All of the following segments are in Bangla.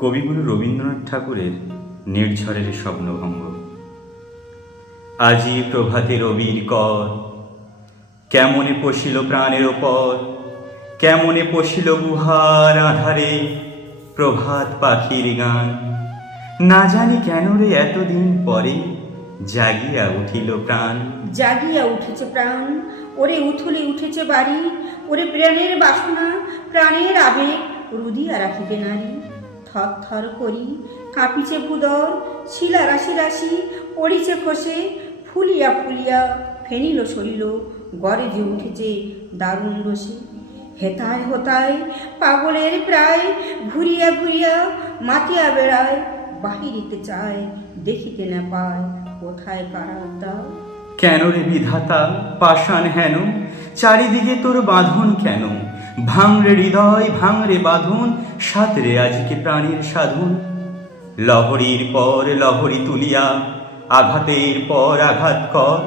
কবিগুরু রবীন্দ্রনাথ ঠাকুরের নির্ঝরের স্বপ্নভঙ্গ। আজি প্রভাতে রবির কর, কেমনে পশিল প্রাণের ওপর, কেমনে পশিল গুহার আধারে প্রভাত পাখির গান। না জানি কেন রে এতদিন পরে জাগিয়া উঠিল প্রাণ। জাগিয়া উঠেছে প্রাণ, ওরে উথলে উঠেছে বাড়ি, ওরে প্রাণের বাসনা প্রাণের আবেগ রুদিয়া রাখিবে নারী। থর থর করি কাঁপিছে ভূদর, শিলা রাশি রাশি পড়িছে খসে, ফুলিয়া ফুলিয়া ফেনিল সরিল, গড়ে যে উঠেছে দারুণ রসে। হেতায় হোতায় পাগলের প্রায় ঘুরিয়া ঘুরিয়া মাতিয়া বেড়ায়, বাহিরিতে চায় দেখিতে না পায় কোথায় কারা উদ্ধার। কেন রে বিধাতা পাষাণ হেন, চারিদিকে তোর বাঁধন কেন? ভাঙরে হৃদয় ভাঙরে বাঁধন, সাতরে আজকে প্রাণের সাধন। লহরীর পর লহরী তুলিয়া আঘাতের পর আঘাত কর,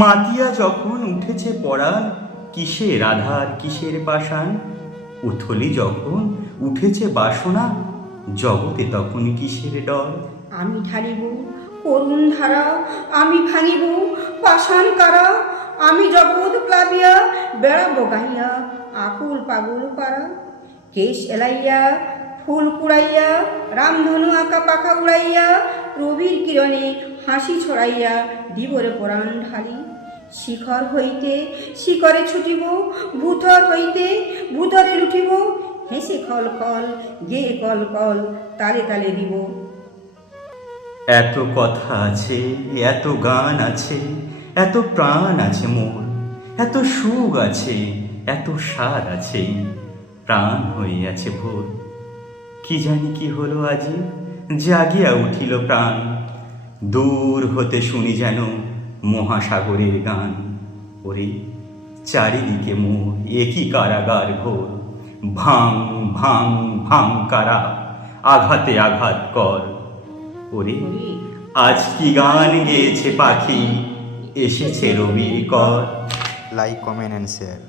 মাতিয়া যখন উঠেছে পরাণ, কিসের আধার কিসের পাষাণ। উথলি যখন উঠেছে বাসনা, জগতে তখন কিসের ডর। আমি ঢালিব করুণ ধারা, আমি ভাঙিব পাষাণ কারা, আমি জগৎ প্লাবিয়া বেড়াবো গাইয়া আকুল পাগল পারা। কেশ এলাইয়া ফুল কুড়াইয়া রামধনু আঁকা পাখা উড়াইয়া, রবির কিরণে হাসি ছড়াইয়া দিবরে পরাণ ঢালি। শিখর হইতে শিখরে ছুটিব, ভূথর হইতে ভূতরে লুটিব, হেসে খল খল গেয়ে কল কল তালে তালে দিব। এত কথা আছে, এত গান আছে, এত প্রাণ আছে মোর, এত সুখ আছে, এত স্বাদ আছে, প্রাণ হইয়াছে ভোর। কি জানি কি হলো আজি, জাগিয়া উঠিল প্রাণ। দূর হতে শুনি যেন মহাসাগরের গান। ওরে চারিদিকে মোর একই কারাগার ঘোর, ভাঙ ভাঙ ভাঙ কারা, আঘাতে আঘাত কর। ওরে আজ কি গান গেয়েছে পাখি, এসেছে রবির কর। Like, comment and share.